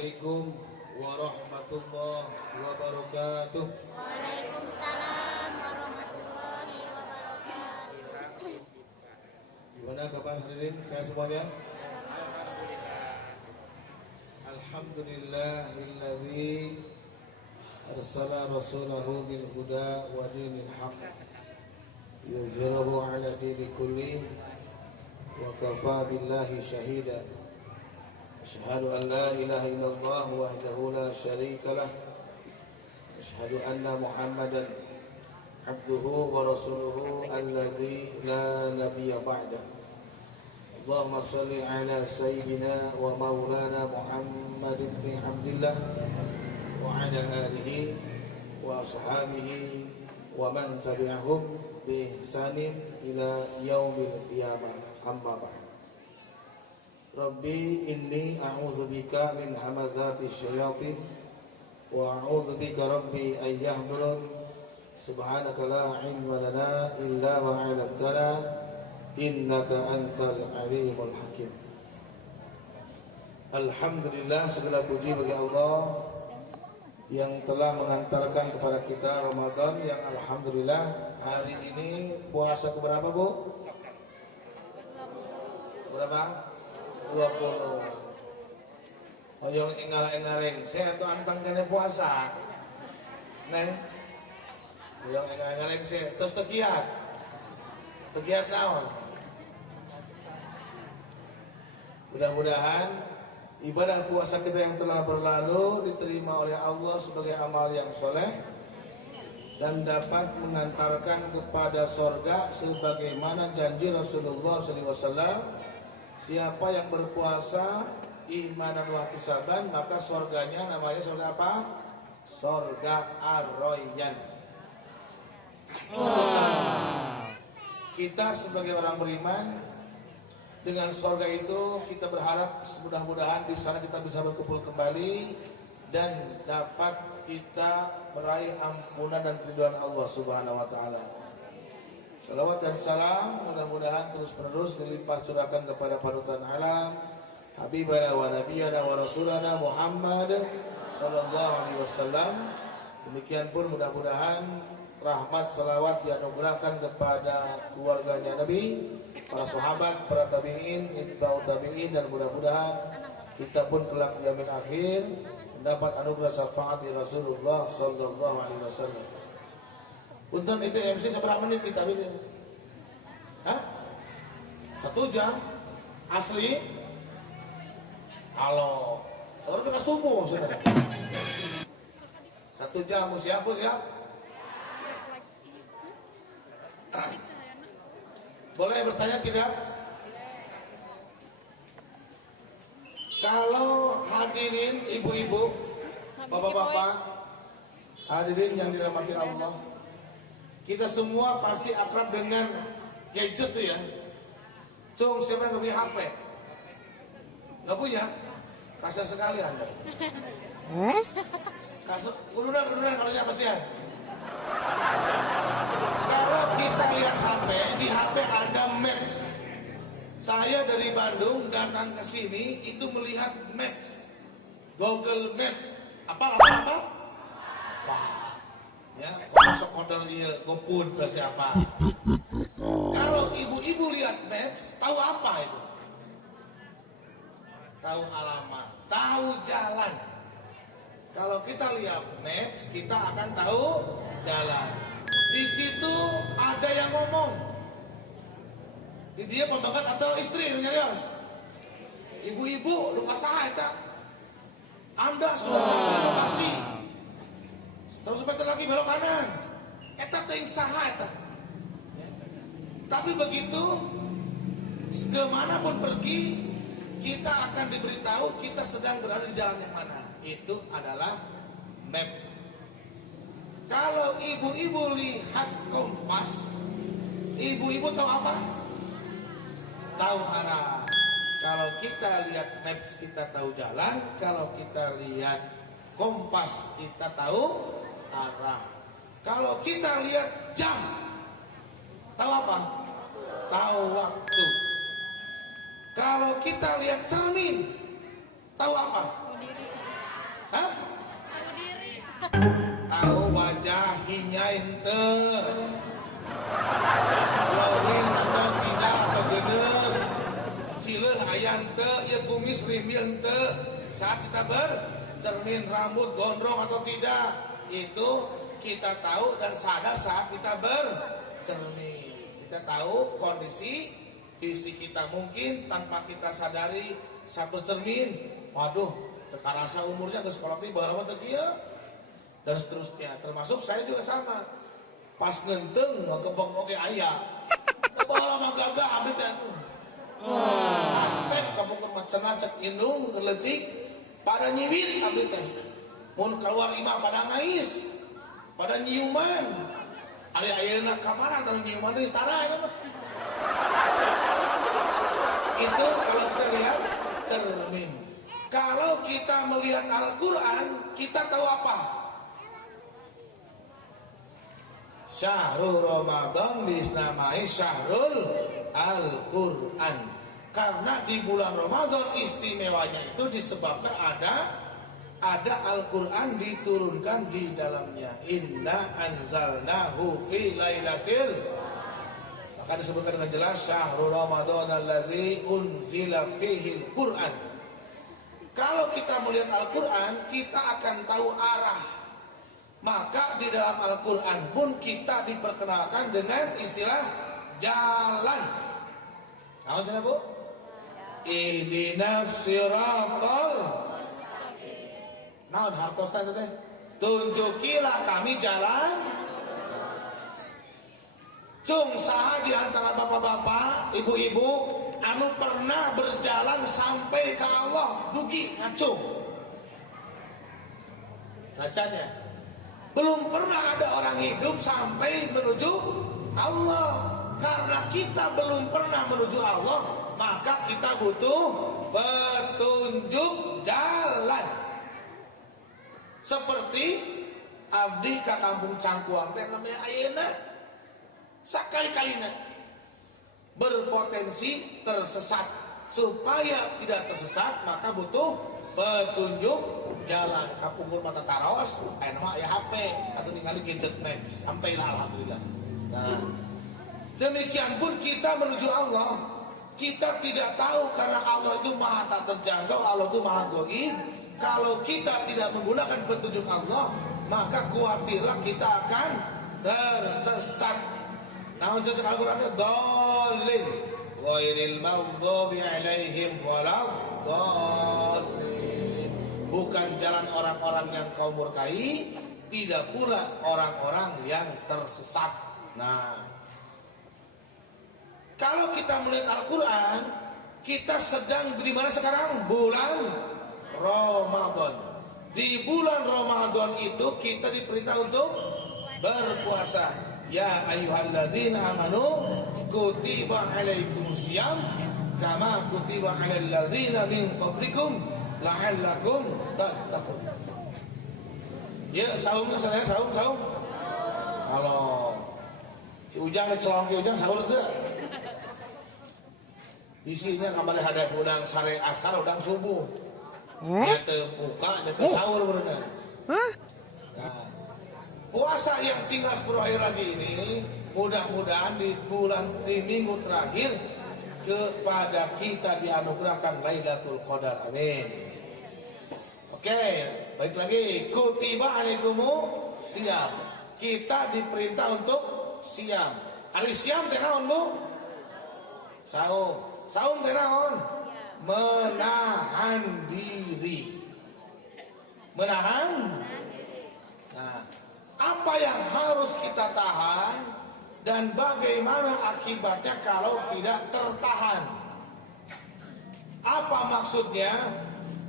Assalamualaikum warahmatullahi wabarakatuh. Waalaikumsalam warahmatullahi wabarakatuh. Gimana kabar hadirin saya semuanya? Alhamdulillahilladzi arsala rasulahu bil huda wa dinil haqq yuzhirahu ala dini kulli wa kafa billahi shahida. Asyhadu an la ilaha illallah wahdahu la syarika lah. Asyhadu anna Muhammadan abduhu wa rasuluhu alladzi la nabiyya ba'da. Allahumma shalli ala sayyidina wa maulana Muhammad ibn Abdillah wa ala alihi wa ashabihi wa man tabi'ahum bi ihsanin ila yaumil qiyamah. Amma ba'd. Rabbi inni a'udzubika min hamazati syayatin wa a'udzubika rabbi an yahdurun. Subhanaka la ilma lana illa ma 'allamtana innaka antal alimul hakim. Alhamdulillah, segala puji bagi Allah yang telah mengantarkan kepada kita Ramadan yang alhamdulillah hari ini puasa keberapa, Bu? Berapa? 20. Oyong engal-engaring saya tuh antang kene puasa. Neng. Oyong engal-engaring saya terus tegiat. Tegiat naon? Mudah-mudahan ibadah puasa kita yang telah berlalu diterima oleh Allah sebagai amal yang soleh dan dapat mengantarkan kepada sorga sebagaimana janji Rasulullah SAW. Siapa yang berpuasa imanan wa ihtisaban maka sorganya namanya sorga apa? Sorga Ar-Rayyan. Kita sebagai orang beriman dengan sorga itu kita berharap mudah-mudahan di sana kita bisa berkumpul kembali dan dapat kita meraih ampunan dan ridwan Allah Subhanahu wa taala. Salawat dan salam mudah-mudahan terus-menerus dilimpah curahkan kepada panutan alam Habibana wa nabiyana wa rasulana Muhammad sallallahu alaihi wasallam. Demikian pun mudah-mudahan rahmat salawat dianugerahkan kepada keluarganya Nabi, para sahabat, para tabi'in, itba'ut tabi'in, dan mudah-mudahan kita pun kelak di yaumil akhir mendapat anugerah syafaat Rasulullah sallallahu alaihi wasallam. Untung itu MC seberapa menit kita ini? Hah? 1 jam? Asli? Halo, sekarang udah subuh sudah. 1 jam, siap? Boleh bertanya tidak? Kalau hadirin ibu-ibu, bapak-bapak, hadirin yang dirahmati Allah, kita semua pasti akrab dengan gadget tuh ya. Cung, siapa yang punya HP? Gak punya? Kasar sekali Anda. Kasar, urunan kalau apa sih? Kalau kita lihat HP, di HP ada Maps. Saya dari Bandung datang ke sini itu melihat Maps, Google Maps. Apa? Wah. Ya, masuk kodal dia gopun ke siapa? Kalau ibu-ibu lihat Maps, tahu apa itu? Tahu alamat, tahu jalan. Kalau kita lihat Maps, kita akan tahu jalan. Di situ ada yang ngomong. Dia pembangat atau istri nyarios. Ibu-ibu, lupa saha eta. Anda sudah sampai lokasi. Terus sebentar lagi belok kanan. Eta teuing saha eta. Tapi begitu kemanapun pergi, kita akan diberitahu kita sedang berada di jalan yang mana. Itu adalah Maps. Kalau ibu-ibu lihat kompas, ibu-ibu tahu apa? Tahu arah. Kalau kita lihat Maps kita tahu jalan. Kalau kita lihat kompas kita tahu arah. Kalau kita lihat jam, tahu apa? Tahu waktu. Kalau kita lihat cermin, tahu apa? Hah? Tahu wajah hinya ente. Leuwih atau tidak tegeuneuh. Cileuh aya ente, ieu kumis rimil ente. Saat kita bercermin rambut gondrong atau tidak, itu kita tahu dan sadar saat kita bercermin. Kita tahu kondisi fisik kita, mungkin tanpa kita sadari saat bercermin, waduh, teka rasa umurnya ke sekolah tiba lama tekia dan seterusnya. Termasuk saya juga sama. Pas ngenteng ngebong oke ayah, tebal lama gagah abis itu. Asep kamu ke cenah cek indung geletik pada nyiwit abis teh. Mun keluar imah pada ngais, pada nyiuman. Ada ayeuna kamar atau nyiuman itu setara ya mah. Itu kalau kita lihat cermin. Kalau kita melihat Al-Quran, kita tahu apa? Syahrul Ramadan disnamai Syahrul Al-Quran. Karena di bulan Ramadan istimewanya itu disebabkan ada Al-Quran diturunkan di dalamnya. Inna anzalnahu fi lailatil. Maka disebutkan dengan jelas Syahrul Ramadan allazi unzila fihil Quran. Kalau kita melihat Al-Quran, kita akan tahu arah. Maka di dalam Al-Quran pun kita diperkenalkan dengan istilah jalan. Apa sih Bu? Ihdinas siratal. Naon hartosna teh? Tunjukilah kami jalan. Cung saha di antara bapak-bapak, ibu-ibu anu pernah berjalan sampai ke Allah, dugi ngacung. Bacanya. Belum pernah ada orang hidup sampai menuju Allah. Karena kita belum pernah menuju Allah, maka kita butuh petunjuk jalan. Seperti abdi ka kampung Cangkuang teh namanya ayeuna sakali-kalina berpotensi tersesat. Supaya tidak tersesat, maka butuh petunjuk jalan. Kapungkur mata taros, aya nama aya HP atau ningali gadget maps. Sampailah alhamdulillah. Nah, demikian pun kita menuju Allah. Kita tidak tahu karena Allah itu maha tak terjangkau, Allah itu maha gaib. Kalau kita tidak menggunakan petunjuk Allah, maka khawatirlah kita akan tersesat. Nah, untuk Al-Quran itu dhalin ghairil maghdubi alaihim waladdallin. Bukan jalan orang-orang yang kau murkai, tidak pula orang-orang yang tersesat. Nah, kalau kita melihat Al-Quran, kita sedang di mana sekarang? Bulan Ramadan. Di bulan Ramadan itu kita diperintah untuk berpuasa. Ya ayyuhalladzina amanu kutiba alaikumusiyam kama kutiba alal ladzina min qablikum la'allakum tattaqun. Ya saumnya sana saum. Kalau si Ujang dicolong ke Ujang sahur teu. Isinya kamari hadap udang sare asar udang subuh. Nyata buka, nyata sahur berenang. Nah, puasa yang tinggal 10 hari lagi ini, mudah-mudahan di minggu terakhir kepada kita dianugerahkan Lailatul Qadar. Amin. Oke, baik lagi. Kutiba alaikumu siam. Kita diperintah untuk siam. Hari siam teh naon, Bu? Saum. Saum teh naon? Menahan diri. Menahan. Nah, apa yang harus kita tahan dan bagaimana akibatnya kalau tidak tertahan? Apa maksudnya?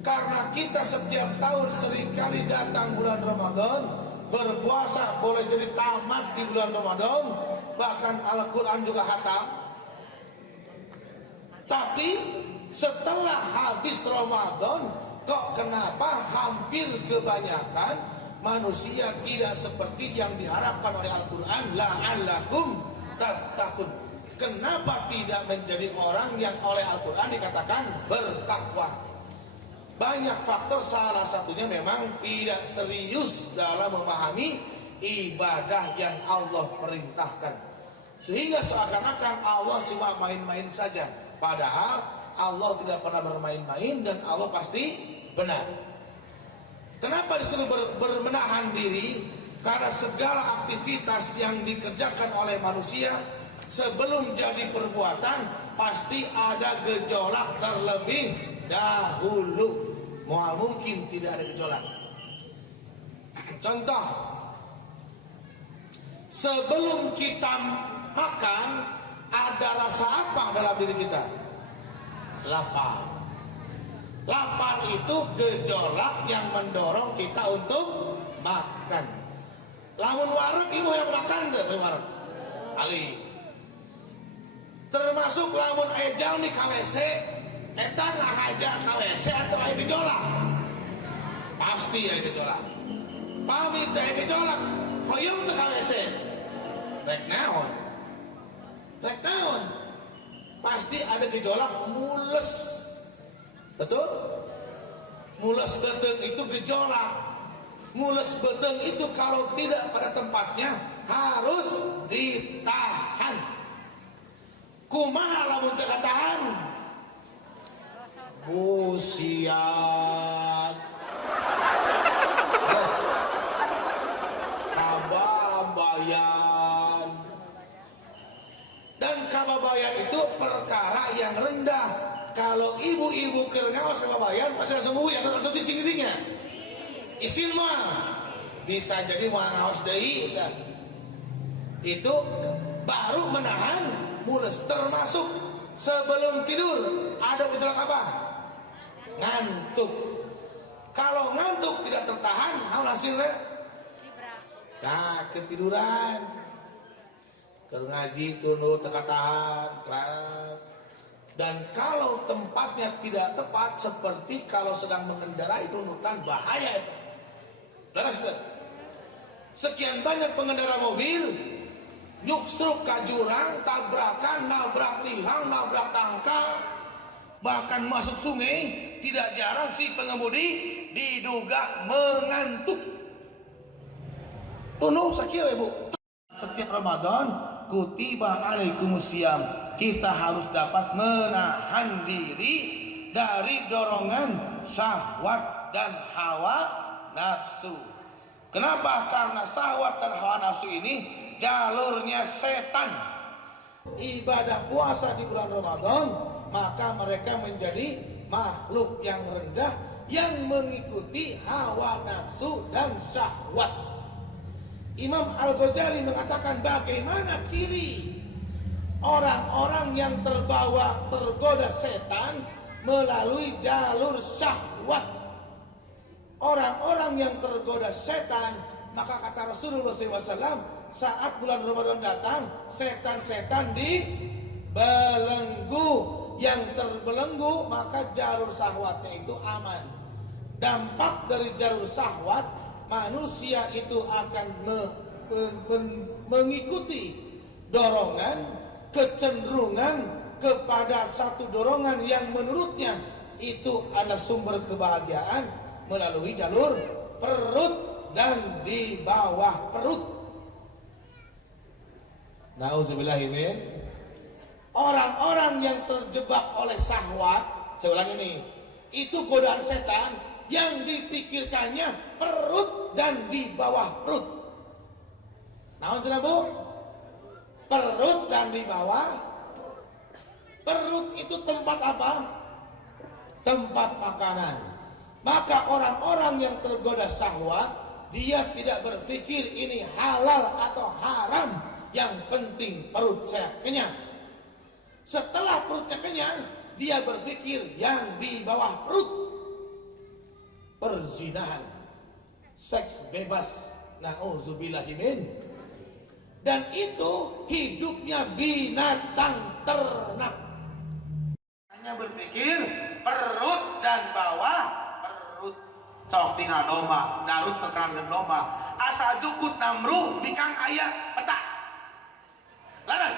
Karena kita setiap tahun seringkali datang bulan Ramadan, berpuasa boleh jadi tamat di bulan Ramadan, bahkan Al-Quran juga khatam. Tapi setelah habis Ramadan, kok kenapa hampir kebanyakan manusia tidak seperti yang diharapkan oleh Al-Quran? La'allakum tattaqun. Kenapa tidak menjadi orang yang oleh Al-Quran dikatakan bertakwa? Banyak faktor, salah satunya memang tidak serius dalam memahami ibadah yang Allah perintahkan. Sehingga seakan-akan Allah cuma main-main saja. Padahal Allah tidak pernah bermain-main dan Allah pasti benar. Kenapa disuruh bermenahan diri? Karena segala aktivitas yang dikerjakan oleh manusia sebelum jadi perbuatan pasti ada gejolak terlebih dahulu. Mual mungkin tidak ada gejolak. Contoh, sebelum kita makan ada rasa apa dalam diri kita? Lapar. Lapar itu gejolak yang mendorong kita untuk makan. Lamun wareg ibu yang makan deh, wareg. Ali. Termasuk lamun ejal di KWC, eta ngahaja KWC atau aya gejolak. Pasti aya gejolak. Pamit aya gejolak, hoyong teh KWC. Rek naon? Rek naon? Pasti ada gejolak mules. Betul? Mules beteng itu gejolak. Mules beteng itu kalau tidak pada tempatnya harus ditahan. Kumaha lamun teu katahan? Busiat. Terus kababayan. Dan kababayan itu perkara yang rendah. Kalau ibu-ibu keur ngaos kababayan pasti langsung uwi atau langsung cicing dirinya. Isin mah bisa jadi mau ngaos deui kan. Itu baru menahan mules. Termasuk sebelum tidur ada gejolak apa? Ngantuk. Kalau ngantuk tidak tertahan, naon hasilnya? Nah, ketiduran. Keur ngaji tunu teka tahan, dan kalau tempatnya tidak tepat seperti kalau sedang mengendarai nunutan bahaya itu. Beres deh. Sekian banyak pengendara mobil nyuksruk ka jurang, tabrakan, nabrak tihang, nabrak tangkal, bahkan masuk sungai. Tidak jarang si pengemudi diduga mengantuk. Tunuh sakieu ibu. Setiap Ramadan kutiba alaikumusiyam, kita harus dapat menahan diri dari dorongan syahwat dan hawa nafsu. Kenapa? Karena syahwat dan hawa nafsu ini jalurnya setan. Ibadah puasa di bulan Ramadan, maka mereka menjadi makhluk yang rendah yang mengikuti hawa nafsu dan syahwat. Imam Al-Ghazali mengatakan bagaimana ciri orang-orang yang tergoda setan melalui jalur syahwat. Orang-orang yang tergoda setan, maka kata Rasulullah SAW, saat bulan Ramadan datang, setan-setan dibelenggu. Yang terbelenggu, maka jalur syahwatnya itu aman. Dampak dari jalur syahwat, manusia itu akan mengikuti dorongan, kecenderungan kepada satu dorongan yang menurutnya itu adalah sumber kebahagiaan melalui jalur perut dan di bawah perut. Nauzubillahimin. Orang-orang yang terjebak oleh syahwat, saya ulang ini, itu godaan setan yang dipikirkannya perut dan di bawah perut. Naon cenah Bu? Perut dan di bawah perut itu tempat apa? Tempat makanan. Maka orang-orang yang tergoda syahwat, dia tidak berpikir ini halal atau haram. Yang penting perut saya kenyang. Setelah perutnya kenyang, dia berpikir yang di bawah perut. Perzinahan, seks bebas, na'udzubillahimin. Dan itu hidupnya binatang ternak. Hanya berpikir perut dan bawah perut. Sok tinggal doma, darut terkenal dengan doma. Asa jukut namru, bikang ayah petah. Laras.